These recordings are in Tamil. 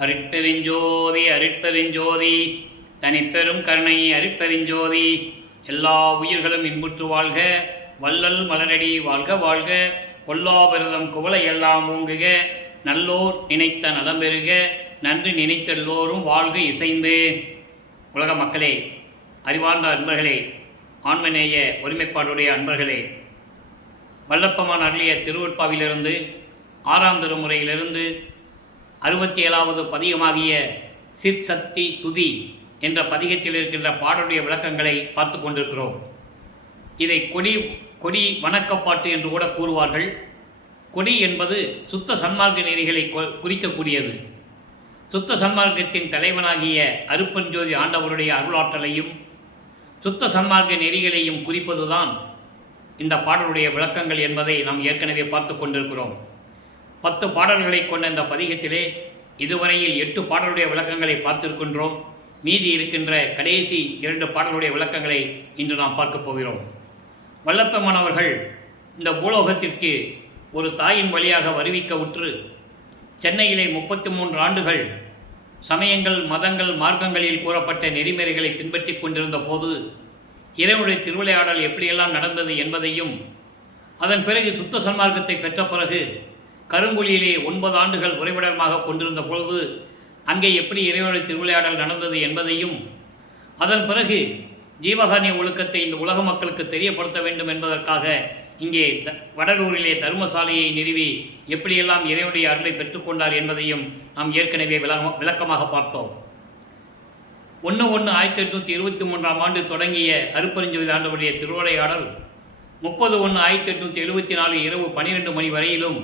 அருட்பெருஞ்சோதி அருட்பெருஞ்சோதி தனிப்பெரும் கருணை அருட்பெருஞ்சோதி. எல்லா உயிர்களும் இன்புற்று வாழ்க, வள்ளல் மலரடி வாழ்க வாழ்க, கொல்லாபிரதம் குவளை எல்லாம் ஓங்குக, நல்லோர் நினைத்த நலம் பெறுக, நன்றி நினைத்தெல்லோரும் வாழ்க இசைந்து. உலக மக்களே, அறிவார்ந்த அன்பர்களே, ஆன்மநேய ஒருமைப்பாடுடைய அன்பர்களே, வல்லப்பமான் அருளிய திருவொற்பாவிலிருந்து 6ஆம் திருமுறையிலிருந்து 67வது பதிகமாகிய சிற்சக்தி துதி என்ற பதிகத்தில் இருக்கின்ற பாடலுடைய விளக்கங்களை பார்த்து கொண்டிருக்கிறோம். இதை கொடி வணக்கப்பாட்டு என்று கூட கூறுவார்கள். கொடி என்பது சுத்த சன்மார்க்க நெறிகளை குறிக்கக்கூடியது. சுத்த சன்மார்க்கத்தின் தலைவனாகிய அருட்பெருஞ்சோதி ஆண்டவருடைய அருளாற்றலையும் சுத்த சன்மார்க்க நெறிகளையும் குறிப்பதுதான் இந்த பாடலுடைய விளக்கங்கள் என்பதை நாம் ஏற்கனவே பார்த்து கொண்டிருக்கிறோம். 10 பாடல்களை கொண்ட இந்த பதிகத்திலே இதுவரையில் 8 பாடலுடைய விளக்கங்களை பார்த்திருக்கின்றோம். மீதி இருக்கின்ற கடைசி 2 பாடலுடைய விளக்கங்களை இன்று நாம் பார்க்க போகிறோம். வல்லப்பெருமான் அவர்கள் இந்த பூலோகத்திற்கு ஒரு தாயின் வழியாக வருவிக்க உற்று சென்னையிலே 33 ஆண்டுகள் சமயங்கள், மதங்கள், மார்க்கங்களில் கூறப்பட்ட நெறிமுறைகளை பின்பற்றி கொண்டிருந்த போது இறைவனுடைய திருவிளையாடல் எப்படியெல்லாம் நடந்தது என்பதையும், அதன் பிறகு சுத்த சன்மார்க்கத்தை பெற்ற பிறகு கருங்குழியிலே 9 ஆண்டுகள் உறைவிடமாக கொண்டிருந்த பொழுது அங்கே எப்படி இறைவனுடைய திருவிளையாடல் நடந்தது என்பதையும், அதன் பிறகு ஜீவகாருண்ய ஒழுக்கத்தை இந்த உலக மக்களுக்கு தெரியப்படுத்த வேண்டும் என்பதற்காக இங்கே வடலூரிலே தர்மசாலையை நிறுவி எப்படியெல்லாம் இறைவனுடைய அருளை பெற்றுக்கொண்டார் என்பதையும் நாம் ஏற்கனவே விளக்கமாக பார்த்தோம். 1/1/1823ஆம் ஆண்டு தொடங்கிய அருட்பெருஞ்சோதி ஆண்டவருடைய திருவிளையாடல் 30/1/1874 இரவு 12 மணி வரையிலும்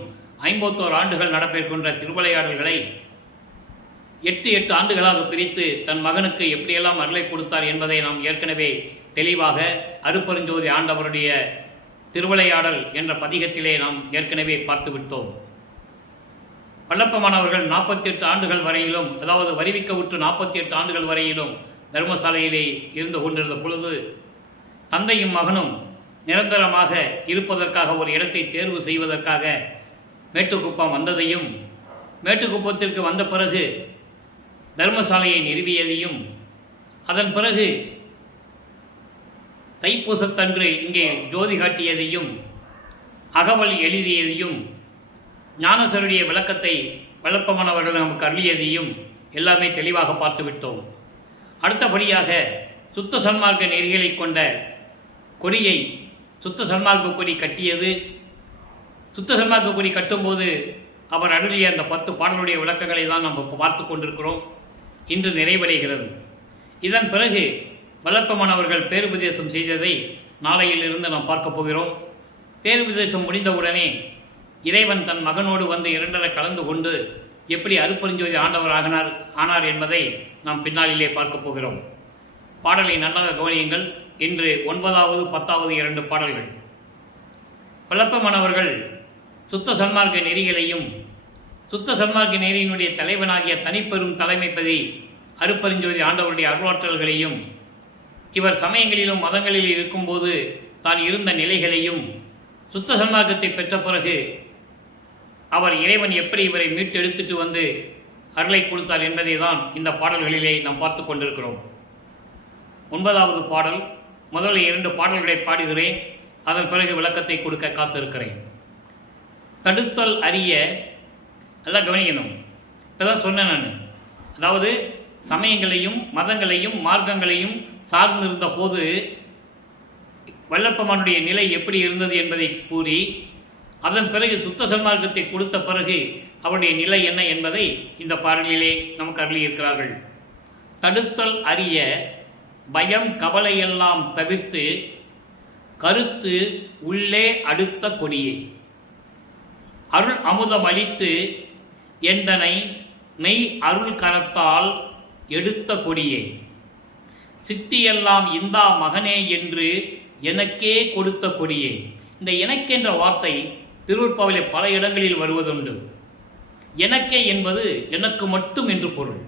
51 ஆண்டுகள் நடைபெறுகின்ற திருவிளையாடல்களை 8 ஆண்டுகளாக பிரித்து தன் மகனுக்கு எப்படியெல்லாம் அருளை கொடுத்தார் என்பதை நாம் ஏற்கனவே தெளிவாக அருட்பெருஞ்சோதி ஆண்டவருடைய திருவிளையாடல் என்ற பதிகத்திலே நாம் ஏற்கனவே பார்த்துவிட்டோம். வல்லப்பமானவர்கள் 48 ஆண்டுகள் வரையிலும், அதாவது வருவிக்க உற்று 48 ஆண்டுகள் வரையிலும் தர்மசாலையிலே இருந்து கொண்டிருந்த பொழுது தந்தையும் மகனும் நிரந்தரமாக இருப்பதற்காக ஒரு இடத்தை தேர்வு செய்வதற்காக மேட்டுக்குப்பம் வந்ததையும், மேட்டுக்குப்பத்திற்கு வந்த பிறகு தர்மசாலையை நிறுவியதையும், அதன் பிறகு தைப்பூசத்தன்று இங்கே ஜோதி காட்டியதையும், அகவல் எழுதியதையும், ஞானசருடைய விளக்கத்தை வல்லப்பமானவர்கள் நமக்கு அருளியதையும் எல்லாமே தெளிவாக பார்த்துவிட்டோம். அடுத்தபடியாக சுத்த சன்மார்க்க நெறிகளை கொண்ட கொடியை சுத்த சன்மார்க்க கொடி கட்டியது. சுத்த சன்மார்க்க கொடி கட்டும்போது அவர் அருளிய அந்த 10 பாடலுடைய விளக்கங்களை தான் நம்ம பார்த்து கொண்டிருக்கிறோம். இன்று நிறைவடைகிறது. இதன் பிறகு வல்லப்பமானவர்கள் பேருபதேசம் செய்ததை நாளையிலிருந்து நாம் பார்க்க போகிறோம். பேருபதேசம் முடிந்தவுடனே இறைவன் தன் மகனோடு வந்து 2 கலந்து கொண்டு எப்படி அருட்பெருஞ்சோதி ஆண்டவர் ஆனார் என்பதை நாம் பின்னாளிலே பார்க்க போகிறோம். பாடலை நன்றாக கவனியுங்கள். இன்று 9வது 10வது 2 பாடல்கள். வல்லப்பமானவர்கள் சுத்த சன்மார்க்க நெறிகளையும் சுத்த சன்மார்க்க நெறியினுடைய தலைவனாகிய தனிப்பெரும் தலைமைப்பதி அருட்பெருஞ்சோதி ஆண்டவருடைய அருளாற்றல்களையும், இவர் சமயங்களிலும் மதங்களில் இருக்கும்போது தான் இருந்த நிலைகளையும், சுத்த சன்மார்க்கத்தை பெற்ற பிறகு அவர் இறைவன் எப்படி இவரை மீட்டெடுத்துட்டு வந்து அருளை கொடுத்தார் என்பதை தான் இந்த பாடல்களிலே நாம் பார்த்து கொண்டிருக்கிறோம். 9வது பாடல், முதல் 2 பாடல்களை பாடுகிறேன். அதன் பிறகு விளக்கத்தை கொடுக்க காத்திருக்கிறேன். தடுத்தல் அறிய, நல்லா கவனிக்கணும். இப்போதான் சொன்னேன் நான், அதாவது சமயங்களையும் மதங்களையும் மார்க்கங்களையும் சார்ந்திருந்த போது வல்லப்பமானுடைய நிலை எப்படி இருந்தது என்பதை கூறி, அதன் பிறகு சுத்த சன்மார்க்கத்தை கொடுத்த பிறகு அவருடைய நிலை என்ன என்பதை இந்த பாடலிலே நமக்கு அருளியிருக்கிறார்கள். தடுத்தல் அறிய பயம் கவலையெல்லாம் தவிர்த்து கருத்து உள்ளே அடுத்த கொடியே, அருள் அமுதம் அளித்து எந்தனை மெய் அருள் கரத்தால் எடுத்த கொடியே, சித்தியெல்லாம் இந்தா மகனே என்று எனக்கே கொடுத்த கொடியே. இந்த எனக்கென்ற வார்த்தை திருவொற்பாவிலே பல இடங்களில் வருவதுண்டு. எனக்கே என்பது எனக்கு மட்டும் என்று பொருள்,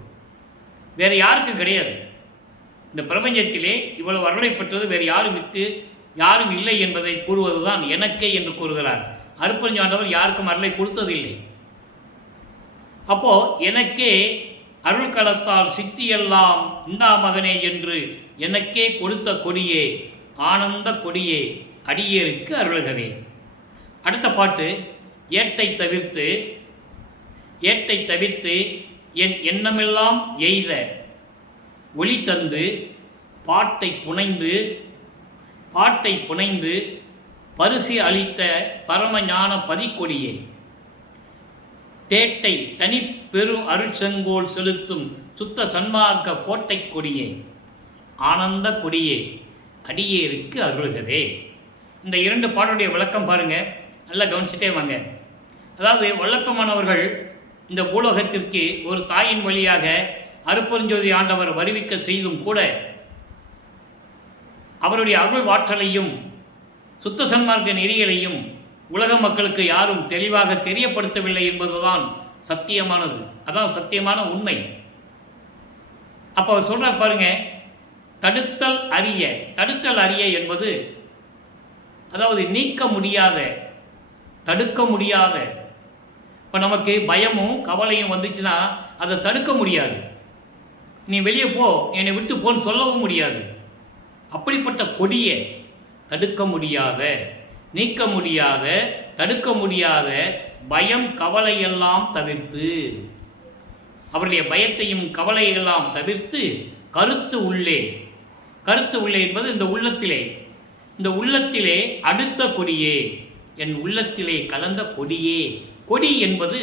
வேறு யாருக்கும் கிடையாது. இந்த பிரபஞ்சத்திலே இவ்வளவு அருளை பெற்றது வேறு யாரும் இல்லை என்பதை கூறுவதுதான் எனக்கே என்று கூறுகிறார். அருட்பெருஞ்சாண்டவர் யாருக்கும் அருளை கொடுத்ததில்லை. அப்போது எனக்கே அருள் களத்தால் சித்தியெல்லாம் இந்தா மகனே என்று எனக்கே கொடுத்த கொடியே, ஆனந்த கொடியே, அடியேருக்கு அருள்கவே. அடுத்த பாட்டு, ஏட்டை தவிர்த்து என் எண்ணமெல்லாம் எய்த ஒளி தந்து பாட்டை புனைந்து பரிசு அளித்த பரமஞான பதிக்கொடியே, தேட்டை தனி பெரும் அருட்செங்கோல் செலுத்தும் சுத்த சன்மார்க்க கோட்டை கொடியே, ஆனந்த கொடியே, அடியேருக்கு அருள்கவே. இந்த 2 பாடலுடைய விளக்கம் பாருங்க, நல்லா கவனிச்சுட்டே வாங்க. அதாவது வல்லப்பமானவர்கள் இந்த பூலோகத்திற்கு ஒரு தாயின் வழியாக அருட்பெருஞ்சோதி ஆண்டவர் வருவிக்க செய்தும் கூட அவருடைய அருள் வாற்றலையும் சுத்த சன்மார்க்க நெறிகளையும் உலக மக்களுக்கு யாரும் தெளிவாக தெரியப்படுத்தவில்லை என்பதுதான் சத்தியமானது. அதான் சத்தியமான உண்மை. அப்போ அவர் சொல்றார் பாருங்க, தடுத்தல் அறிய என்பது அதாவது நீக்க முடியாத, தடுக்க முடியாத. இப்போ நமக்கு பயமும் கவலையும் வந்துச்சுன்னா அதை தடுக்க முடியாது. நீ வெளியே போ, என்னை விட்டு போன்னு சொல்லவும் முடியாது. அப்படிப்பட்ட கொடியை தடுக்க முடியாத, நீக்க முடியாத, தடுக்க முடியாத பயம் கவலையெல்லாம் தவிர்த்து, அவருடைய பயத்தையும் கவலையெல்லாம் தவிர்த்து கருத்து உள்ளே என்பது இந்த உள்ளத்திலே அடுத்த கொடியே, என் உள்ளத்திலே கலந்த கொடியே. கொடி என்பது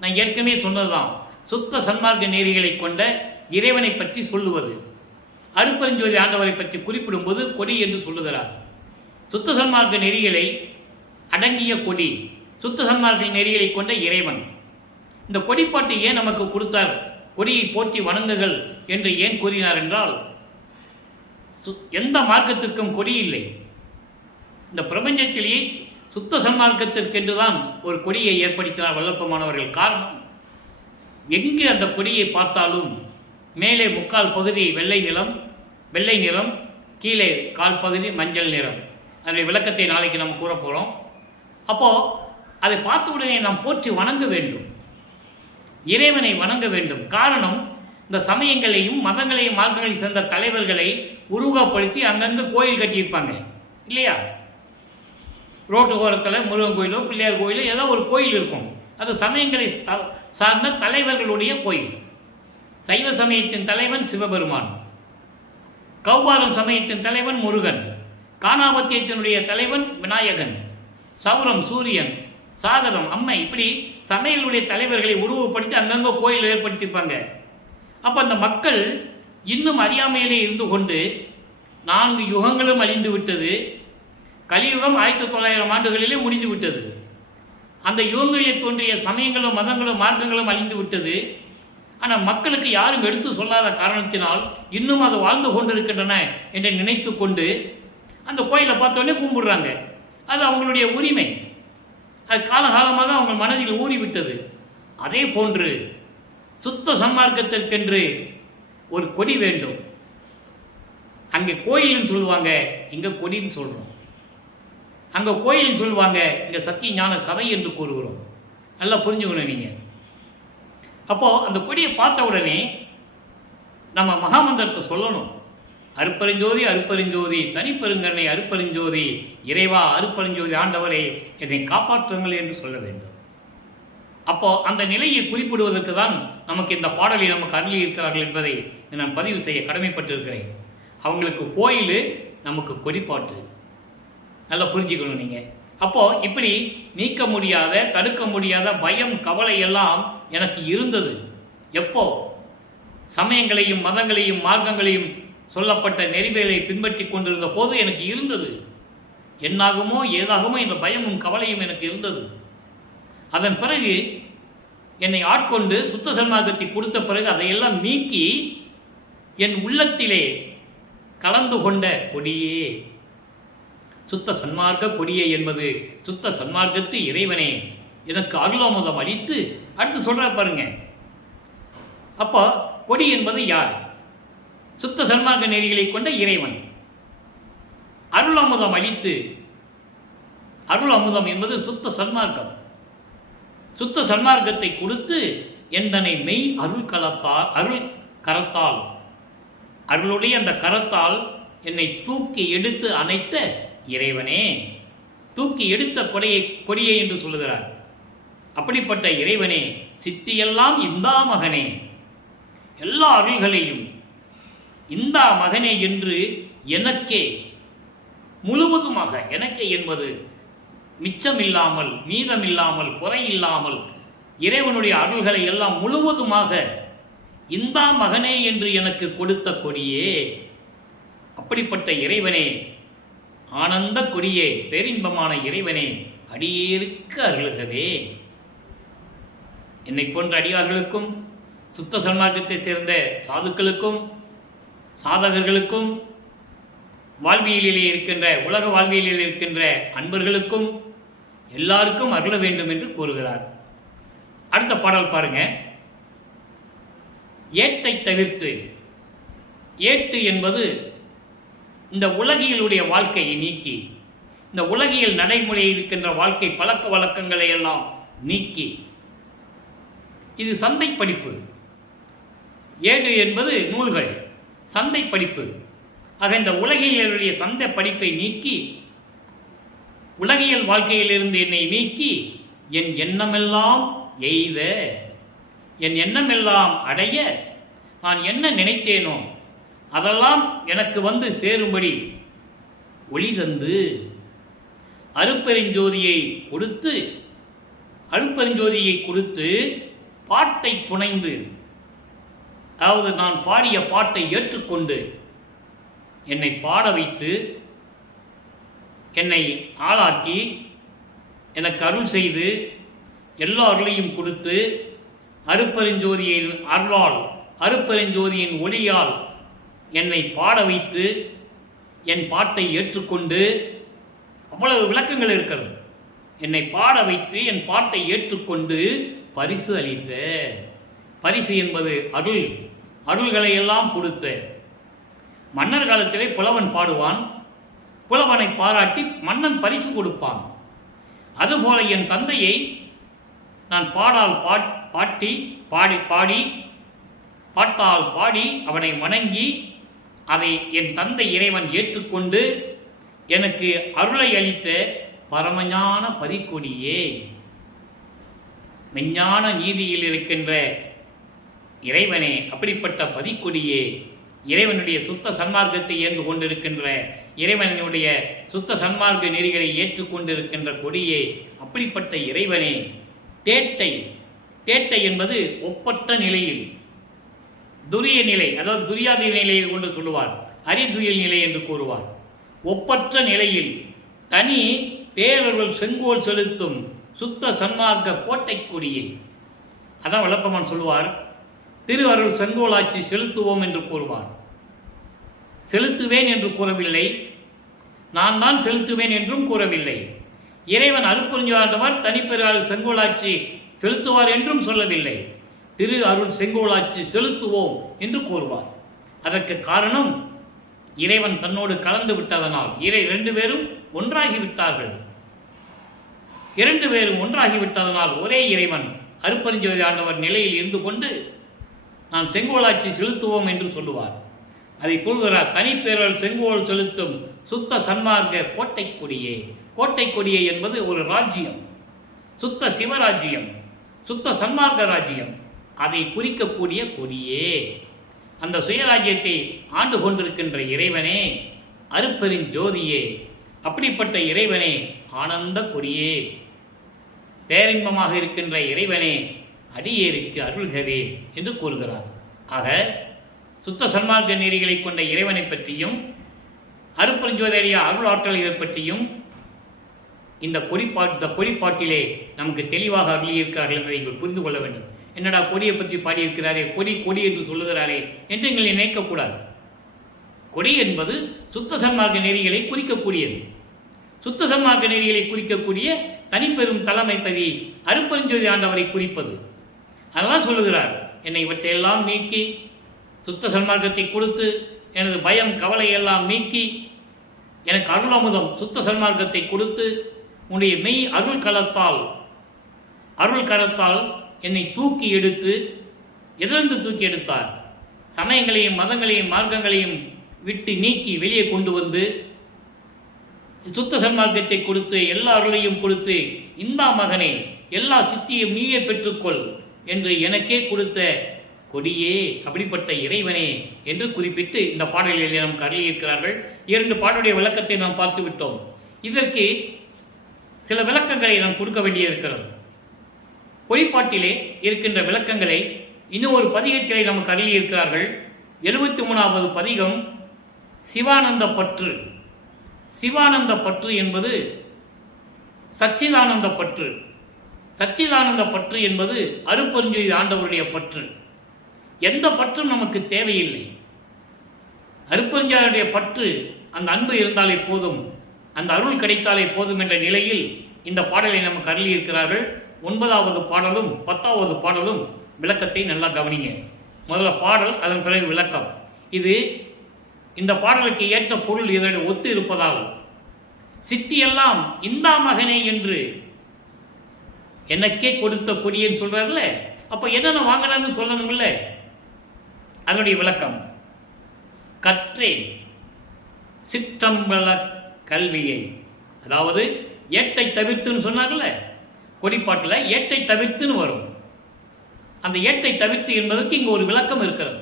நான் ஏற்கனவே சொன்னதுதான், சுத்த சன்மார்க்க நெறிகளை கொண்ட இறைவனை பற்றி சொல்லுவது. அருட்பெருஞ்சோதி ஆண்டவரை பற்றி குறிப்பிடும்போது கொடி என்று சொல்லுகிறார். சுத்த சன்மார்க்க நெறிகளை அடங்கிய கொடி, சுத்த சன்மார்க்க நெறிகளை கொண்ட இறைவன். இந்த கொடிப்பாட்டு ஏன் நமக்கு கொடுத்தார்? கொடியை போற்றி வணங்குகள் என்று ஏன் கூறினார் என்றால், எந்த மார்க்கத்திற்கும் கொடி இல்லை. இந்த பிரபஞ்சத்திலேயே சுத்த சன்மார்க்கத்திற்கென்றுதான் ஒரு கொடியை ஏற்படுத்தினார் வல்லப்பமானவர்கள். காரணம், எங்கு அந்த கொடியை பார்த்தாலும் மேலே முக்கால் பகுதி வெள்ளை நிறம், கீழே கால் பகுதி மஞ்சள் நிறம். அதனுடைய விளக்கத்தை நாளைக்கு நம்ம கூற போகிறோம். அப்போது அதை பார்த்த உடனே நாம் போற்றி வணங்க வேண்டும், இறைவனை வணங்க வேண்டும். காரணம், இந்த சமயங்களையும் மதங்களையும் மார்க்கங்களையும் சேர்ந்த தலைவர்களை உருவகப்படுத்தி அங்கங்கே கோயில் கட்டியிருப்பாங்க இல்லையா? ரோட்டு ஓரத்தில் முருகன் கோயிலோ பிள்ளையார் கோயிலோ ஏதோ ஒரு கோயில் இருக்கும். அது சமயங்களை சார்ந்த தலைவர்களுடைய கோயில். சைவ சமயத்தின் தலைவன் சிவபெருமான், கௌபாரம் சமயத்தின் தலைவன் முருகன், காணாபத்தியத்தினுடைய தலைவன் விநாயகன், சௌரம் சூரியன், சாகதம் அம்மை, இப்படி சமயங்களுடைய தலைவர்களை உருவப்படுத்தி அங்கங்கே கோயில் ஏற்படுத்தியிருப்பாங்க. அப்போ அந்த மக்கள் இன்னும் அறியாமையிலே இருந்து கொண்டு 4 யுகங்களும் அழிந்து விட்டது. கலியுகம் 1900 ஆண்டுகளிலே முடிந்து விட்டது. அந்த யுகங்களிலே தோன்றிய சமயங்களும் மதங்களும் மார்க்கங்களும் அழிந்து விட்டது. ஆனால் மக்களுக்கு யாரும் எடுத்து சொல்லாத காரணத்தினால் இன்னும் அது வாழ்ந்து கொண்டிருக்கின்றன என்று நினைத்து கொண்டு அந்த கோயிலை பார்த்தோன்னே கும்பிடுறாங்க. அது அவங்களுடைய உரிமை. அது காலகாலமாக அவங்க மனதில் ஊறிவிட்டது. அதே போன்று சுத்த சன்மார்க்கத்திற்கென்று ஒரு கொடி வேண்டும். அங்கே கோயில்னு சொல்லுவாங்க, இங்கே கொடின்னு சொல்கிறோம். அங்கே கோயில்னு சொல்லுவாங்க, இங்கே சத்திய ஞான சபை என்று கூறுகிறோம். நல்லா புரிஞ்சுக்கணும் நீங்கள். அப்போது அந்த கொடியை பார்த்த உடனே நம்ம மகாமந்திரத்தை சொல்லணும். அருட்பெருஞ்சோதி அருட்பெருஞ்சோதி தனிப்பெருங்கருணை அருட்பெருஞ்சோதி இறைவா அருட்பெருஞ்சோதி ஆண்டவரே என்னை காப்பாற்றுங்கள் என்று சொல்ல வேண்டும். அப்போது அந்த நிலையை குறிப்பிடுவதற்கு தான் நமக்கு இந்த பாடலை நமக்கு அருளி இருக்கிறார்கள் என்பதை நான் பதிவு செய்ய கடமைப்பட்டிருக்கிறேன். அவங்களுக்கு கோயில், நமக்கு கொடிப்பாட்டு. நல்லா புரிஞ்சுக்கணும் நீங்கள். அப்போது இப்படி நீக்க முடியாத, தடுக்க முடியாத பயம் கவலை எல்லாம் எனக்கு இருந்தது. எப்போ சமயங்களையும் மதங்களையும் மார்க்கங்களையும் சொல்லப்பட்ட நெறிகளை பின்பற்றி கொண்டிருந்த போது எனக்கு இருந்தது. என்னாகுமோ ஏதாகுமோ என்ற பயமும் கவலையும் எனக்கு இருந்தது. அதன் பிறகு என்னை ஆட்கொண்டு சுத்த சன்மார்க்கத்தை கொடுத்த பிறகு அதையெல்லாம் நீக்கி என் உள்ளத்திலே கலந்து கொண்ட கொடியே, சுத்த சன்மார்க்க கொடியே என்பது சுத்த சன்மார்க்கத்து இறைவனே எனக்கு அருளாமுதம் அளித்து அடுத்து சொல்கிறார் பாருங்க. அப்போ கொடி என்பது யார்? சுத்த சன்மார்க்க நெறிகளை கொண்ட இறைவன். அருளாமுதம் அளித்து, அருள் அமுதம் என்பது சுத்த சன்மார்க்கம். சுத்த சன்மார்க்கத்தை கொடுத்து எந்தனை மெய் அருள் கரத்தால் அருளுடைய அந்த கரத்தால் என்னை தூக்கி எடுத்து அணைத்த இறைவனே, தூக்கி எடுத்த கொடியை என்று சொல்லுகிறார். அப்படிப்பட்ட இறைவனே, சித்தியெல்லாம் இந்தா மகனே, எல்லா அருள்களையும் இந்தா மகனே என்று எனக்கே முழுவதுமாக, எனக்கே என்பது மிச்சமில்லாமல் மீதமில்லாமல் குறையில்லாமல் இறைவனுடைய அருள்களை எல்லாம் முழுவதுமாக இந்தா மகனே என்று எனக்கு கொடுத்த கொடியே, அப்படிப்பட்ட இறைவனே, ஆனந்த கொடியே, பேரின்பமான இறைவனே, அடியேற்கு அருளுகவே. என்னை போன்ற அடியார்களுக்கும் சுத்த சன்மார்க்கத்தை சேர்ந்த சாதுக்களுக்கும் சாதகர்களுக்கும் வாழ்வியலிலே இருக்கின்ற உலக வாழ்வியலில் இருக்கின்ற அன்பர்களுக்கும் எல்லாருக்கும் அருள வேண்டும் என்று கூறுகிறார். அடுத்த பாடல் பாருங்க. ஏட்டை தவிர்த்து, ஏட்டு என்பது இந்த உலகியலுடைய வாழ்க்கையை நீக்கி, இந்த உலகியல் நடைமுறையில் இருக்கின்ற வாழ்க்கை பழக்க வழக்கங்களை எல்லாம் நீக்கி, இது சந்தை படிப்பு. ஏடு என்பது நூல்கள், சந்தை படிப்பு. ஆக இந்த உலகியலுடைய சந்தை படிப்பை நீக்கி, உலகியல் வாழ்க்கையிலிருந்து என்னை நீக்கி, என் எண்ணமெல்லாம் எய்த, என் எண்ணமெல்லாம் அடைய, நான் என்ன நினைத்தேனோ அதெல்லாம் எனக்கு வந்து சேரும்படி ஒளி தந்து அருட்பெருஞ்சோதியை கொடுத்து பாட்டை புனைந்து, அதாவது நான் பாடிய பாட்டை ஏற்றுக்கொண்டு என்னை பாட வைத்து என்னை ஆளாக்கி எனக்கு அருள் செய்து எல்லா அருளையும் கொடுத்து அருட்பெருஞ்சோதியின் அருளால், அருட்பெருஞ்சோதியின் ஒளியால் என்னை பாட வைத்து என் பாட்டை ஏற்றுக்கொண்டு, அவ்வளவு விளக்கங்கள் இருக்கிறது. என்னை பாட வைத்து என் பாட்டை ஏற்றுக்கொண்டு பரிசு அளித்த, பரிசு என்பது அருள், அருள்களை எல்லாம் கொடுத்த. மன்னர் காலத்திலே புலவன் பாடுவான், புலவனை பாராட்டி மன்னன் பரிசு கொடுப்பான். அதுபோல என் தந்தையை நான் பாடால் பாட்டால் பாடி அவனை வணங்கி அதை என் தந்தை இறைவன் ஏற்றுக்கொண்டு எனக்கு அருளை அளித்த பரமஞான பதிக்கொடியே, மெஞ்ஞான நீதியில் இருக்கின்ற இறைவனே, அப்படிப்பட்ட பதிக்கொடியே, இறைவனுடைய சுத்த சன்மார்க்கத்தை ஏந்து கொண்டிருக்கின்ற இறைவனுடைய சுத்த சன்மார்க்க நெறிகளை ஏற்றுக்கொண்டிருக்கின்ற கொடியே, அப்படிப்பட்ட இறைவனே, தேட்டை என்பது ஒப்பற்ற நிலையில், துரிய நிலை, அதாவது துரியாத நிலையை கொண்டு சொல்லுவார், அரிதுயில் நிலை என்று கூறுவார். ஒப்பற்ற நிலையில் தனி பேரருள் செங்கோல் செலுத்தும் சுத்த சன்மார்க்க கோட்டை கொடியை, அதான் விளப்பமான் சொல்லுவார், திரு அருள் செங்கோலாட்சி செலுத்துவோம் என்று கூறுவார். செலுத்துவேன் என்று கூறவில்லை, நான் தான் செலுத்துவேன் என்றும் கூறவில்லை. இறைவன் அருட்பெருஞ்சாண்டவர் தனிப்பெருள் செங்கோலாட்சி செலுத்துவார் என்றும் சொல்லவில்லை. திரு அருள் செங்கோலாட்சி செலுத்துவோம் என்று கூறுவார். அதற்கு காரணம் இறைவன் தன்னோடு கலந்து விட்டதனால். இரண்டு பேரும் ஒன்றாகிவிட்டார்கள். இரண்டு பேரும் ஒன்றாகிவிட்டதனால் ஒரே இறைவன் அருட்பெருஞ்சோதி ஆண்டவர் நிலையில் இருந்து கொண்டு நான் செங்கோலாட்சி செலுத்துவோம் என்று சொல்லுவார். அதை கூறுகிறார், தனிப்பேரல் செங்கோல் செலுத்தும் சுத்த சன்மார்க்க கோட்டை கொடியே. கோட்டை கொடியே என்பது ஒரு ராஜ்யம், சுத்த சிவராஜ்யம், சுத்த சன்மார்க்க ராஜ்யம், அதை குறிக்கக்கூடிய கொடியே. அந்த சுயராஜ்யத்தை ஆண்டு கொண்டிருக்கின்ற இறைவனே, அருட்பெருஞ்சோதியே, அப்படிப்பட்ட இறைவனே, ஆனந்த கொடியே, பேரின்பமாக இருக்கின்ற இறைவனே, அடியேருக்கு அருள்கவே என்று கூறுகிறார். ஆக சுத்த சன்மார்க்க நெறிகளை கொண்ட இறைவனை பற்றியும் அருட்பெருஞ்சோதியுடைய அருள் ஆற்றல்களை பற்றியும் இந்த கொடிப்பாட்டிலே நமக்கு தெளிவாக அருளியிருக்கிறார்கள் என்பதை நீங்கள் புரிந்து கொள்ள வேண்டும். என்னடா கொடியை பற்றி பாடியிருக்கிறாரே, கொடி என்று சொல்லுகிறாரே என்று நீங்கள் நினைக்கக்கூடாது. கொடி என்பது சுத்த சன்மார்க்க நெறிகளை குறிக்கக்கூடியது. சுத்த சன்மார்க்க நெறிகளை குறிக்கக்கூடிய தனிப்பெரும் தலைமைப்பதி அருட்பெருஞ்சோதி ஆண்டவரை குறிப்பது. அதெல்லாம் சொல்லுகிறார், என்னை இவற்றையெல்லாம் நீக்கி சுத்த சன்மார்க்கத்தை கொடுத்து எனது பயம் கவலை எல்லாம் நீக்கி எனக்கு அருள் அமுதம் சுத்த சன்மார்க்கத்தை கொடுத்து உன்னுடைய மெய் அருள் கரத்தால் என்னை தூக்கி எடுத்து, எதிலிருந்து தூக்கி எடுத்தார்? சமயங்களையும் மதங்களையும் மார்க்கங்களையும் விட்டு நீக்கி வெளியே கொண்டு வந்து சுத்த சன்மார்க்கத்தை கொடுத்து எல்லா அருளையும் கொடுத்து, இந்தா மகனே, எல்லா சித்தியும் நீயே பெற்றுக்கொள் என்று எனக்கே கொடுத்த கொடியே, அப்படிப்பட்ட இறைவனே என்று குறிப்பிட்டு இந்த பாடலில் நமக்கு அருளியிருக்கிறார்கள். 2 பாடலுடைய விளக்கத்தை நாம் பார்த்து விட்டோம். இதற்கு சில விளக்கங்களை நாம் கொடுக்க வேண்டியிருக்கிறது. கொடிப்பாட்டிலே இருக்கின்ற விளக்கங்களை இன்னும் ஒரு பதிகத்திலே நமக்கு அருளியிருக்கிறார்கள். 73வது பதிகம் சிவானந்த பற்று. சிவானந்த பற்று என்பது சச்சிதானந்த பற்று. சச்சிதானந்த பற்று என்பது அருட்பெருஞ்சோதி ஆண்டவருடைய பற்று. எந்த பற்றும் நமக்கு தேவையில்லை. அருட்பெருஞ்சோதியுடைய பற்று, அந்த அன்பு இருந்தாலே போதும், அந்த அருள் கிடைத்தாலே போதும் என்ற நிலையில் இந்த பாடலை நமக்கு அருளியிருக்கிறார்கள். 9வது பாடலும் 10வது பாடலும் விளக்கத்தை நல்லா கவனிங்க. முதல்ல பாடல், அதன் பிறகு விளக்கம். இது இந்த பாடலுக்கு ஏற்ற பொருள் இதோட ஒத்து இருப்பதால், சித்தியெல்லாம் இந்தா மகனே என்று எனக்கே கொடுத்த கொடியேன்னு சொல்றாருல, அப்ப என்னென்ன வாங்கினான்னு சொல்லணும்ல. அதனுடைய விளக்கம், கற்றேன் சிற்றம்பல கல்வியை, அதாவது ஏட்டை தவிர்த்துன்னு சொன்னார்ல கொடிப்பாட்டில், ஏட்டை தவிர்த்துன்னு வரும். அந்த ஏட்டை தவிர்த்து என்பதற்கு இங்கு ஒரு விளக்கம் இருக்கிறது.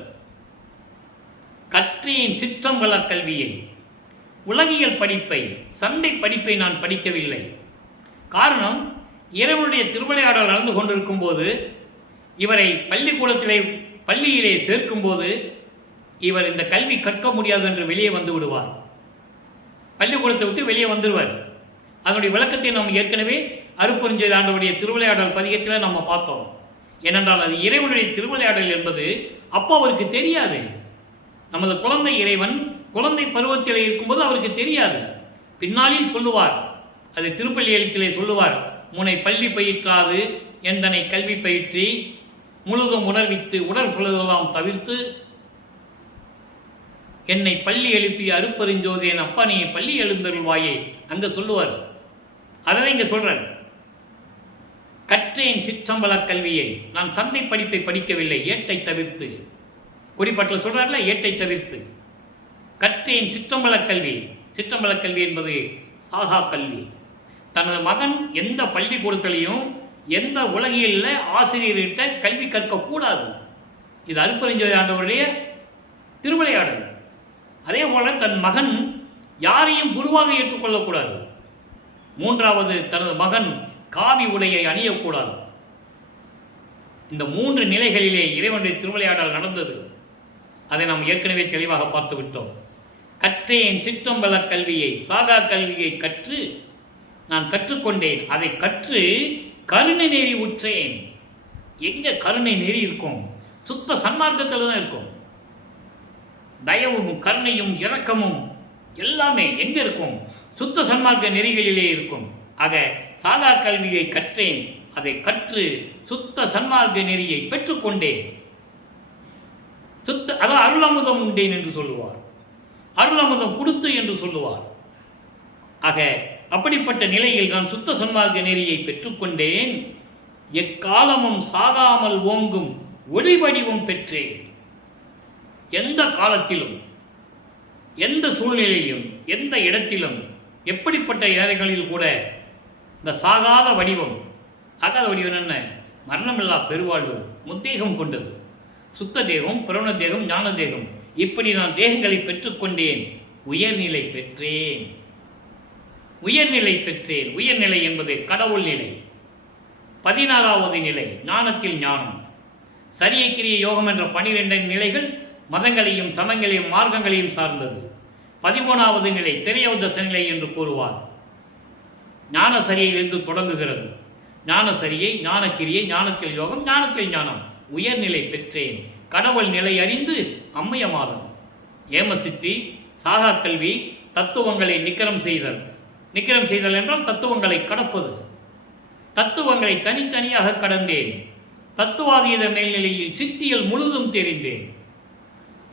கற்றேன் சிற்றம்பல கல்வியை, உலகியல் படிப்பை, சண்டை படிப்பை நான் படிக்கவில்லை. காரணம், இறைவனுடைய திருவிளையாடல் நடந்து கொண்டிருக்கும் போது, இவரை பள்ளியிலே சேர்க்கும்போது இவர் இந்த கல்வி கற்க முடியாது என்று வெளியே வந்து விடுவார். பள்ளிக்கூடத்தை விட்டு வெளியே வந்துடுவார். அதனுடைய விளக்கத்தை நாம் ஏற்கனவே அருட்பெருஞ்சோதி ஆண்டவருடைய திருவிளையாடல் பதிகத்தில் நம்ம பார்த்தோம். ஏனென்றால் அது இறைவனுடைய திருவிளையாடல் என்பது அப்போ அவருக்கு தெரியாது. நமது குழந்தை இறைவன் குழந்தை பருவத்தில் இருக்கும்போது அவருக்கு தெரியாது. பின்னாளில் சொல்லுவார், அது திருப்பள்ளி எழுத்திலே சொல்லுவார், முனை பள்ளி பயிற்றாது எந்தனை கல்வி பயிற்றி முழுதும் உணர்வித்து உடற்புலதெல்லாம் தவிர்த்து என்னை பள்ளி எழுப்பி அருட்பெருஞ்சோதியன் அப்பா நீ பள்ளி எழுந்தருள்வாயே, அங்க சொல்லுவார். அதை இங்க சொல்றார். கற்றேன் சிற்றம்பல கல்வியை, நான் சந்தை படிப்பை படிக்கவில்லை, ஏட்டை தவிர்த்து. கொடிப்பாட்டில் சொல்றாருல, ஏட்டை தவிர்த்து. கற்றேன் சிற்றம்பல கல்வி. சிற்றம்பல கல்வி என்பது சாகா கல்வி. தனது மகன் எந்த பள்ளிக்கூடத்திலையும் எந்த உலகியல்ல ஆசிரியர்கிட்ட கல்வி கற்கக்கூடாது. இது அருட்பெருஞ்சோதி ஆண்டவருடைய திருவிளையாடல். அதே போல தன் மகன் யாரையும் குருவாக ஏற்றுக்கொள்ளக்கூடாது. 3வது, தனது மகன் காவி உடையை அணியக்கூடாது. இந்த 3 நிலைகளிலே இறைவனுடைய திருவிளையாடல் நடந்தது. அதை நாம் ஏற்கனவே தெளிவாக பார்த்து விட்டோம். கற்றேன் சிற்றம்பல கல்வியை, சாகா கல்வியை கற்று நான் கற்றுக்கொண்டேன். அதை கற்று கருணை நெறி உற்றேன். எங்க கருணை நெறி இருக்கும்? சுத்த சன்மார்க்கத்தில் தான் இருக்கும். தயவும் கருணையும் இரக்கமும் எல்லாமே எங்க இருக்கும்? சுத்த சன்மார்க்க நெறிகளிலே இருக்கும். ஆக சாகா கல்வியை கற்றேன், அதை கற்று சுத்த சன்மார்க்க நெறியை பெற்றுக்கொண்டேன். அதான் அருளமுதம் உண்டேன் என்று சொல்லுவார். அருளமுதம் கொடுத்து என்று சொல்லுவார். ஆக அப்படிப்பட்ட நிலையில் நான் சுத்த சன்மார்க்க நெறியை பெற்றுக்கொண்டேன். எக்காலமும் சாகாமல் ஓங்கும் ஒளி வடிவம் பெற்றேன். எந்த காலத்திலும், எந்த சூழ்நிலையிலும், எந்த இடத்திலும், எப்படிப்பட்ட ஏழைகளில் கூட இந்த சாகாத வடிவம், சாகாத வடிவம் என்ன? மரணமில்லா பெருவாழ்வு, முத்தேகம் கொண்டது. சுத்த தேகம், புரண தேகம், ஞான தேகம், இப்படி நான் தேகங்களை பெற்றுக்கொண்டேன். உயர்நிலை பெற்றேன். உயர்நிலை பெற்றேன். உயர்நிலை என்பது கடவுள் நிலை. 16வது நிலை ஞானத்தில் ஞானம். சரியக்கிரிய யோகம் என்ற 12 நிலைகள் மதங்களையும் சமங்களையும் மார்க்கங்களையும் சார்ந்தது. 13வது நிலை திரையோதச நிலை என்று கூறுவார். ஞான சரியிலிருந்து தொடங்குகிறது. ஞான சரியை, ஞானக்கிரியை, ஞானத்தில் யோகம், ஞானத்தில் ஞானம். உயர்நிலை பெற்றேன். கடவுள் நிலை அறிந்து அம்மையமாதம். ஏமசித்தி, சாகா கல்வி, தத்துவங்களை நிக்கரம் செய்தல். நிக்கரம் செய்தல் என்றால் தத்துவங்களை கடப்பது. தத்துவங்களை தனித்தனியாக கடந்தேன். தத்துவாதீத மேல்நிலையில் சித்தியல் முழுதும் தெரிந்தேன்.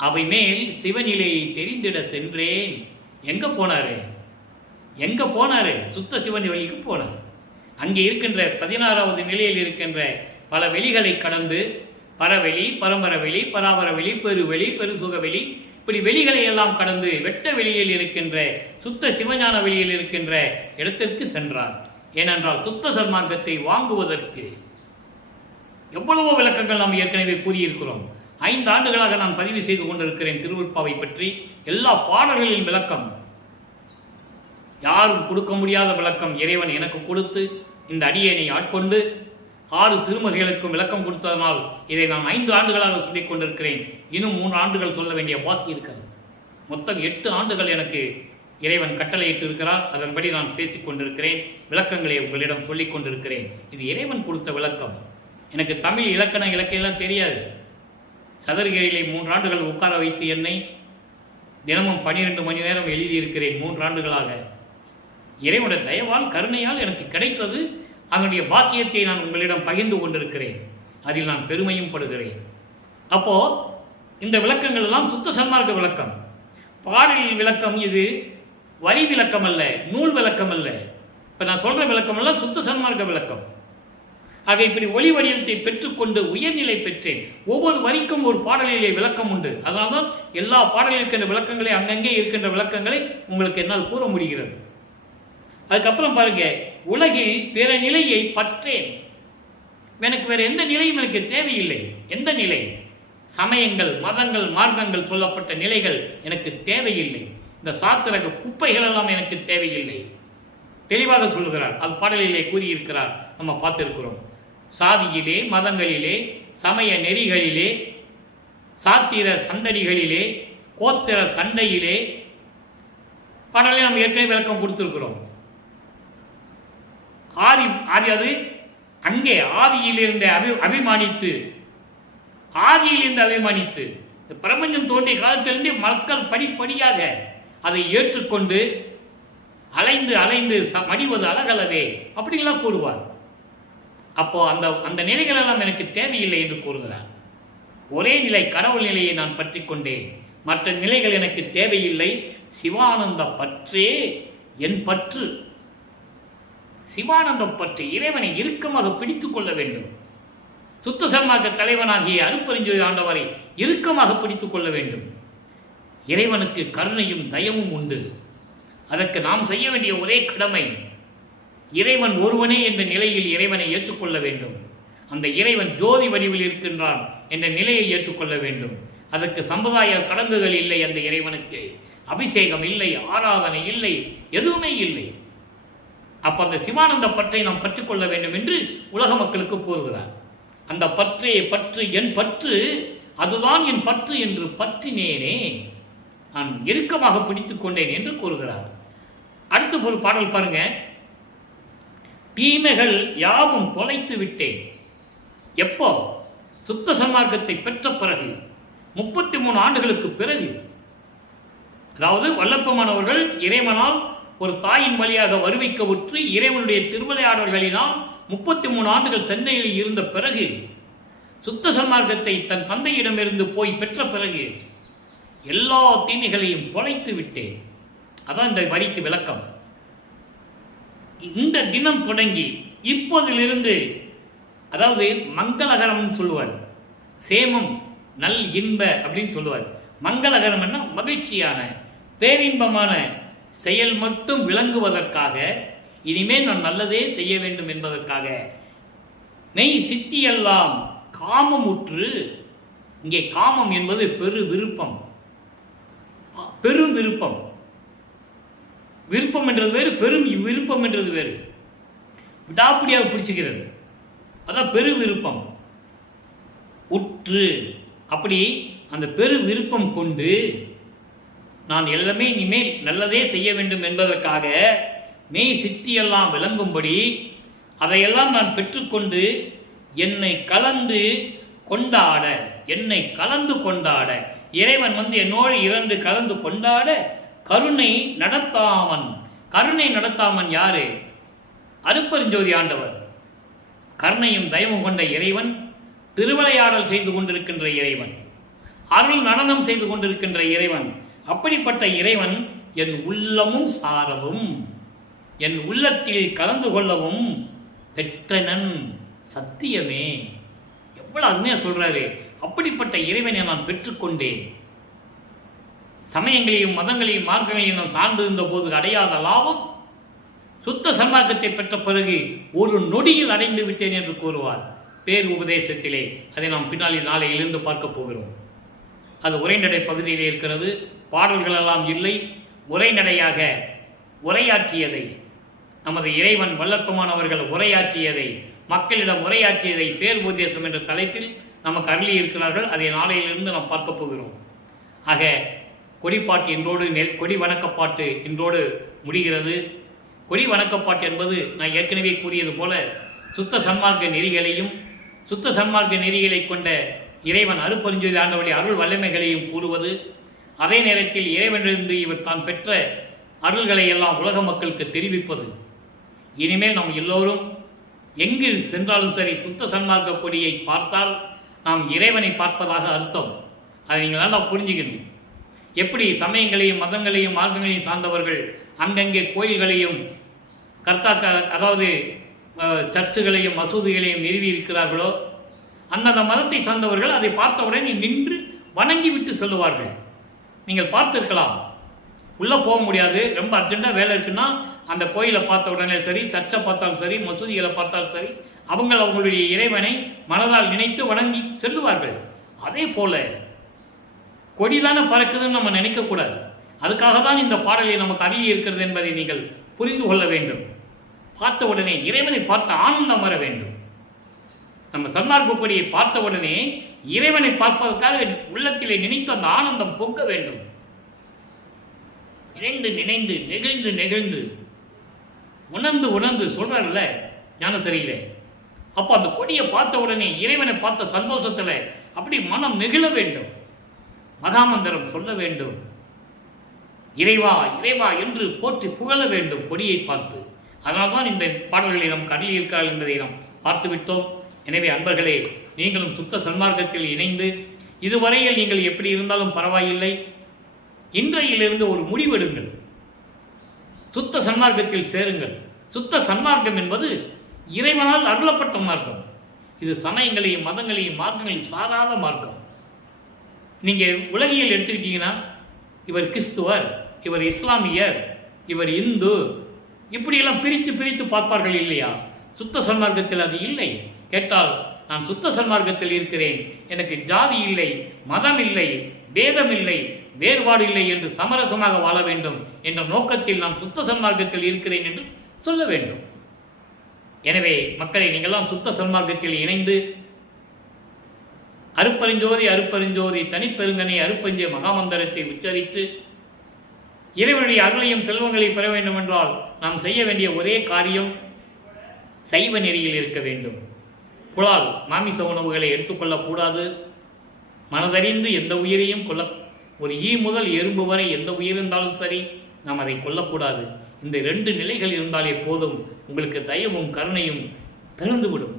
அவை மேல் சிவநிலையை தெரிந்திட சென்றேன். எங்க போனாரு? சுத்த சிவன் வழிக்கு போனார். அங்கே இருக்கின்ற 16வது நிலையில் இருக்கின்ற பல வெளிகளை கடந்து பரவெளி, பரம்பரவெளி, பராபரவெளி, பெருவெளி, பெருசுகவெளி, இப்படி வெளிகளை எல்லாம் கடந்து வெட்ட வெளியில் இருக்கின்ற சுத்த சிவஞான வெளியில் இருக்கின்ற இடத்திற்கு சென்றார். ஏனென்றால் சுத்த சன்மார்க்கத்தை வாங்குவதற்கு எவ்வளவோ விளக்கங்கள் நாம் ஏற்கனவே கூறியிருக்கிறோம். 5 ஆண்டுகளாக நான் பதிவு செய்து கொண்டிருக்கிறேன் திருவருட்பாவை பற்றி. எல்லா பாடல்களின் விளக்கம், யாரும் கொடுக்க முடியாத விளக்கம் இறைவன் எனக்கு கொடுத்து இந்த அடியேனை ஆட்கொண்டு 6 திருமறைகளுக்கும் விளக்கம் கொடுத்ததனால் இதை நான் 5 ஆண்டுகளாக சொல்லிக் கொண்டிருக்கிறேன். இன்னும் 3 ஆண்டுகள் சொல்ல வேண்டிய பாக்கி இருக்கிறது. மொத்தம் 8 ஆண்டுகள் எனக்கு இறைவன் கட்டளையிட்டு இருக்கிறார். அதன்படி நான் பேசிக் கொண்டிருக்கிறேன், விளக்கங்களை உங்களிடம் சொல்லிக் கொண்டிருக்கிறேன். இது இறைவன் கொடுத்த விளக்கம். எனக்கு தமிழ் இலக்கியெல்லாம் தெரியாது. சதுரகிரியிலே 3 ஆண்டுகள் உட்கார வைத்து என்னை தினமும் 12 மணி நேரம் எழுதியிருக்கிறேன் 3 ஆண்டுகளாக. இறைவனுடைய தயவால் கருணையால் எனக்கு கிடைத்தது. அதனுடைய பாக்கியத்தை நான் உங்களிடம் பகிர்ந்து கொண்டிருக்கிறேன். அதில் நான் பெருமையும் படுகிறேன். அப்போ இந்த விளக்கங்கள் எல்லாம் சுத்த சன்மார்க்க விளக்கம். பாடலின் விளக்கம் இது வரி விளக்கம் அல்ல, நூல் விளக்கம் அல்ல. இப்போ நான் சொல்ற விளக்கம் எல்லாம் சுத்த சன்மார்க்க விளக்கம். ஆக இப்படி ஒளி வடிவத்தை பெற்றுக்கொண்டு உயர்நிலை பெற்றேன். ஒவ்வொரு வரிக்கும் ஒரு பாடலிலே விளக்கம் உண்டு. அதனால்தான் எல்லா பாடலில் இருக்கின்ற விளக்கங்களை, அங்கங்கே இருக்கின்ற விளக்கங்களை உங்களுக்கு என்னால் கூற முடிகிறது. அதுக்கப்புறம் பாருங்க, உலகில் பிற நிலையை பற்றேன். எனக்கு வேற எந்த நிலையும் எனக்கு தேவையில்லை. எந்த நிலை? சமயங்கள், மதங்கள், மார்க்கங்கள் சொல்லப்பட்ட நிலைகள் எனக்கு தேவையில்லை. இந்த சாத்திர குப்பைகள் எல்லாம் எனக்கு தேவையில்லை. தெளிவாக சொல்லுகிறார். அது பாடலிலே கூறியிருக்கிறார், நம்ம பார்த்திருக்கிறோம். சாதியிலே, மதங்களிலே, சமய நெறிகளிலே, சாத்திர சந்தடிகளிலே, கோத்திர சண்டையிலே பாடலை நாம் ஏற்கனவே விளக்கம் கொடுத்திருக்கிறோம். அது அங்கே ஆதியிலிருந்து அபிமானித்து, ஆதியிலிருந்து அபிமானித்து, பிரபஞ்சம் தோன்றிய காலத்திலிருந்து மக்கள் படிப்படியாக அதை ஏற்றுக்கொண்டு அலைந்து அலைந்து மடிவது அழகலவே அப்படிங்களாம் கூறுவார். அப்போ அந்த நிலைகள் எல்லாம் எனக்கு தேவையில்லை என்று கூறுகிறார். ஒரே நிலை, கடவுள் நிலையை நான் பற்றி கொண்டேன். மற்ற நிலைகள் எனக்கு தேவையில்லை. சிவானந்த பற்றே என் பற்று. சிவானந்தம் பற்றி இறைவனை இறுக்கமாக பிடித்துக் கொள்ள வேண்டும். சுத்த சன்மார்க்க தலைவனாகிய அருட்பெருஞ்சோதி ஆண்டவரை இறுக்கமாக பிடித்துக் கொள்ள வேண்டும். இறைவனுக்கு கருணையும் தயவும் உண்டு. அதற்கு நாம் செய்ய வேண்டிய ஒரே கடமை, இறைவன் ஒருவனே என்ற நிலையில் இறைவனை ஏற்றுக்கொள்ள வேண்டும். அந்த இறைவன் ஜோதி வடிவில் இருக்கின்றான் என்ற நிலையை ஏற்றுக்கொள்ள வேண்டும். அதற்கு சமுதாய சடங்குகள் இல்லை. அந்த இறைவனுக்கு அபிஷேகம் இல்லை, ஆராதனை இல்லை, எதுவுமே இல்லை. அப்ப அந்த சிவானந்த பற்றை நாம் பற்றிக்கொள்ள வேண்டும் என்று உலக மக்களுக்கு கூறுகிறார். அந்த பற்றே பற்று, என் பற்று அதுதான் என் பற்று என்று பற்றினேனே, நான் இறுக்கமாக பிடித்துக் கொண்டேன் என்று கூறுகிறார். அடுத்த ஒரு பாடல் பாருங்க. தீமைகள் யாவும் தொலைத்து விட்டேன். எப்போ? சுத்த சன்மார்க்கத்தை பெற்ற பிறகு, 33 ஆண்டுகளுக்கு பிறகு. அதாவது வல்லப்பமானவர்கள் இறைவனால் ஒரு தாயின் வழியாக வருவிக்க உற்று இறைவனுடைய திருவிளையாடல்களினால் 33 ஆண்டுகள் சென்னையில் இருந்த பிறகு, சுத்த சன்மார்க்கத்தை தன் தந்தையிடமிருந்து போய் பெற்ற பிறகு எல்லா தீமைகளையும் தொலைத்து விட்டேன். அதான் இந்த வரிக்கு விளக்கம். இந்த தினம் தொடங்கி இப்போதிலிருந்து, அதாவது மங்களகரம் சொல்லுவார், சேமம் நல் இன்ப அப்படின்னு சொல்லுவார். மங்களகரம் என்ன? மகிழ்ச்சியான பேரின்பமான செயல் மட்டும் விளங்குவதற்காக, இனிமேல் நான் நல்லதே செய்ய வேண்டும் என்பதற்காக, நெய் சித்தியெல்லாம் காமம் உற்று. இங்கே காமம் என்பது பெரு விருப்பம், பெரும் விருப்பம். விருப்பம் என்றது வேறு, பெரும் விருப்பம் என்றது வேறு. விடாப்பிடியாக பிடிச்சுக்கிறது, அதான் பெரு விருப்பம். உற்று, அப்படி அந்த பெரு விருப்பம் கொண்டு நான் எல்லாமே இனிமேல் நல்லதே செய்ய வேண்டும் என்பதற்காக மெய் சித்தியெல்லாம் விளங்கும்படி அதையெல்லாம் நான் பெற்றுக்கொண்டு என்னை கலந்து கொண்டாட, என்னை கலந்து கொண்டாட, இறைவன் என்னோடு 2 கலந்து கொண்டாட கருணை நடத்தாமன். கருணை நடத்தாமன் யாரு? அருட்பெருஞ்சோதி ஆண்டவர். கருணையும் தயவும் கொண்ட இறைவன், திருவிளையாடல் செய்து கொண்டிருக்கின்ற இறைவன், அருள் நடனம் செய்து கொண்டிருக்கின்ற இறைவன். அப்படிப்பட்ட இறைவன் என் உள்ளமும் சாரவும், என் உள்ளத்தில் கலந்து கொள்ளவும் பெற்றனன் சத்தியமே. எவ்வளவு அருமையாக சொல்றாரு. அப்படிப்பட்ட இறைவனை நான் பெற்றுக்கொண்டேன். சமயங்களையும் மதங்களையும் மார்க்கங்களையும் நான் சார்ந்திருந்த போது அடையாத லாபம் சுத்த சன்மார்க்கத்தை பெற்ற பிறகு ஒரு நொடியில் அடைந்து விட்டேன் என்று கூறுவார் பேர் உபதேசத்திலே. அதை நாம் பின்னாளில் நாளையிலிருந்து பார்க்க போகிறோம். அது உரைநடை பகுதியிலே இருக்கிறது. பாடல்களெல்லாம் இல்லை. உரைநடையாக உரையாற்றியதை, நமது இறைவன் வல்லற்பமானவர்கள் உரையாற்றியதை, மக்களிடம் உரையாற்றியதை பேர் உபதேசம் என்ற தலைப்பில் நமக்கு அருளி இருக்கிறார்கள். அதை நாளையிலிருந்து நாம் பார்க்க போகிறோம். ஆக கொடிப்பாட்டு இன்றோடு கொடி வணக்கப்பாட்டு இன்றோடு முடிகிறது. கொடி வணக்கப்பாட்டு என்பது நான் ஏற்கனவே கூறியது போல சுத்த சன்மார்க்க நெறிகளையும் சுத்த சன்மார்க்க நெறிகளை கொண்ட இறைவன் அருட்பெருஞ்சோதி ஆண்டவருடைய அருள் வல்லமைகளையும் கூறுவது, அதே நேரத்தில் இறைவனிலிருந்து இவர் தான் பெற்ற அருள்களை எல்லாம் உலக மக்களுக்கு தெரிவிப்பது. இனிமேல் நாம் எல்லோரும் எங்கு சென்றாலும் சரி சுத்த சன்மார்க்க கொடியை பார்த்தால் நாம் இறைவனை பார்ப்பதாக அர்த்தம். அதை நீங்கள் நல்லா புரிஞ்சுக்கணும். எப்படி சமயங்களையும் மதங்களையும் மார்க்கங்களையும் சார்ந்தவர்கள் அங்கங்கே கோயில்களையும் அதாவது சர்ச்சுகளையும் மசூதிகளையும் நிறுவி இருக்கிறார்களோ, அந்தந்த மதத்தை சார்ந்தவர்கள் அதை பார்த்தவுடன் நின்று வணங்கிவிட்டு செல்லுவார்கள். நீங்கள் பார்த்துருக்கலாம். உள்ளே போக முடியாது, ரொம்ப அர்ஜென்ட்டாக வேலை இருக்குன்னா அந்த கோயிலை பார்த்த உடனே சரி, சர்ச்சை பார்த்தாலும் சரி, மசூதிகளை பார்த்தாலும் சரி, அவங்களுடைய இறைவனை மனதால் நினைத்து வணங்கி செல்லுவார்கள். அதே போல கொடிதானே பறக்குதுன்னு நம்ம நினைக்கக்கூடாது. அதுக்காக தான் இந்த பாடலை நமக்கு அருளி இருக்கிறது என்பதை நீங்கள் புரிந்து கொள்ள வேண்டும். பார்த்த உடனே இறைவனை பார்த்த ஆனந்தம் வர வேண்டும். நம்ம சன்மார்க்க கொடியை பார்த்த உடனே இறைவனை பார்ப்பதற்காக உள்ளத்திலே நினைத்து அந்த ஆனந்தம் பொங்க வேண்டும். நினைந்து நினைந்து நெகிழ்ந்து நெகிழ்ந்து உணர்ந்து உணர்ந்து சொல்றாருல்ல ஞானசரியிலே. அப்போ அந்த கொடியை பார்த்த உடனே இறைவனை பார்த்த சந்தோஷத்தில் அப்படி மனம் நெகிழ வேண்டும். மகாமந்திரம் சொல்ல வேண்டும். இறைவா இறைவா என்று போற்றி புகழ வேண்டும் கொடியை பார்த்து. அதனால்தான் இந்த பாடல்களை நாம் அருளி இருக்கிறார்கள் என்பதை நாம் பார்த்துவிட்டோம். எனவே அன்பர்களே, நீங்களும் சுத்த சன்மார்க்கத்தில் இணைந்து இதுவரையில் நீங்கள் எப்படி இருந்தாலும் பரவாயில்லை, இன்றையிலிருந்து ஒரு முடிவெடுங்கள். சுத்த சன்மார்க்கத்தில் சேருங்கள். சுத்த சன்மார்க்கம் என்பது இறைவனால் அருளப்பட்ட மார்க்கம். இது சமயங்களையும் மதங்களையும் மார்க்கங்களையும் சாராத மார்க்கம். நீங்கள் உலகியல் எடுத்துக்கிட்டீங்கன்னா இவர் கிறிஸ்துவர், இவர் இஸ்லாமியர், இவர் இந்து, இப்படியெல்லாம் பிரித்து பிரித்து பார்ப்பார்கள் இல்லையா? சுத்த சன்மார்க்கத்தில் அது இல்லை. கேட்டால் நான் சுத்த சன்மார்க்கத்தில் இருக்கிறேன், எனக்கு ஜாதி இல்லை, மதம் இல்லை, பேதம் இல்லை, வேறுபாடு இல்லை என்று சமரசமாக வாழ வேண்டும் என்ற நோக்கத்தில் நான் சுத்த சன்மார்க்கத்தில் இருக்கிறேன் என்று சொல்ல வேண்டும். எனவே மக்களை, நீங்கள்லாம் சுத்த சன்மார்க்கத்தில் இணைந்து அருட்பெருஞ்சோதி அருட்பெருஞ்சோதி தனிப்பெருங்கனை அருட்பெருஞ்ச மகாமந்திரத்தை உச்சரித்து இறைவனுடைய அருளையும் செல்வங்களை பெற வேண்டும் என்றால் நாம் செய்ய வேண்டிய ஒரே காரியம் சைவ நெறியில் இருக்க வேண்டும். புலால் மாமிச உணவுகளை எடுத்துக்கொள்ளக்கூடாது. மனதறிந்து எந்த உயிரையும் ஒரு ஈ முதல் எறும்பு வரை எந்த உயிர் இருந்தாலும் சரி நாம் அதை கொல்லக்கூடாது. இந்த 2 நிலைகள் இருந்தாலே போதும், உங்களுக்கு தயவும் கருணையும் பிறந்துவிடும்.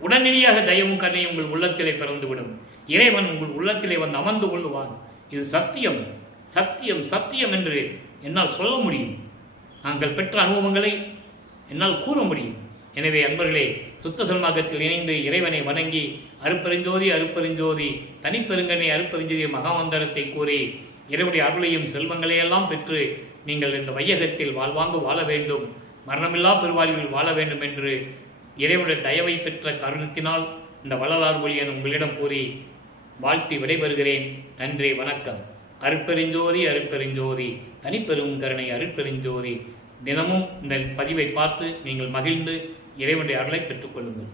உடனடியாக தயவும் கருணையும் உங்கள் உள்ளத்திலே பிறந்துவிடும். இறைவன் உங்கள் உள்ளத்திலே வந்து அமர்ந்து கொள்ளுவான். இது சத்தியம், சத்தியம், சத்தியம் என்று என்னால் சொல்ல முடியும். நாங்கள் பெற்ற அனுபவங்களை என்னால் கூற முடியும். எனவே அன்பர்களே, சுத்த சன்மார்க்கத்தில் இணைந்து இறைவனை வணங்கி அருட்பெருஞ்சோதி அருட்பெருஞ்சோதி தனிப்பெருங்கனை அருட்பெருஞ்சோதி மகாமந்திரத்தை கூறி இறைவனுடைய அருளையும் செல்வங்களையெல்லாம் பெற்று நீங்கள் இந்த வையகத்தில் வாழ்வாங்கு வாழ வேண்டும், மரணமில்லா பெருவாழ்வில் வாழ வேண்டும் என்று இறைவனுடைய தயவை பெற்ற கருணத்தினால் இந்த வள்ளலார் ஒளியன் உங்களிடம் கூறி வாழ்த்தி விடைபெறுகிறேன். நன்றி, வணக்கம். அருட்பெருஞ்சோதி அருட்பெருஞ்சோதி தனிப்பெரும் கருணை அருட்பெருஞ்சோதி. தினமும் இந்த பதிவை பார்த்து நீங்கள் மகிழ்ந்து இறைவனுடைய அருளை பெற்றுக்கொள்ளுங்கள்.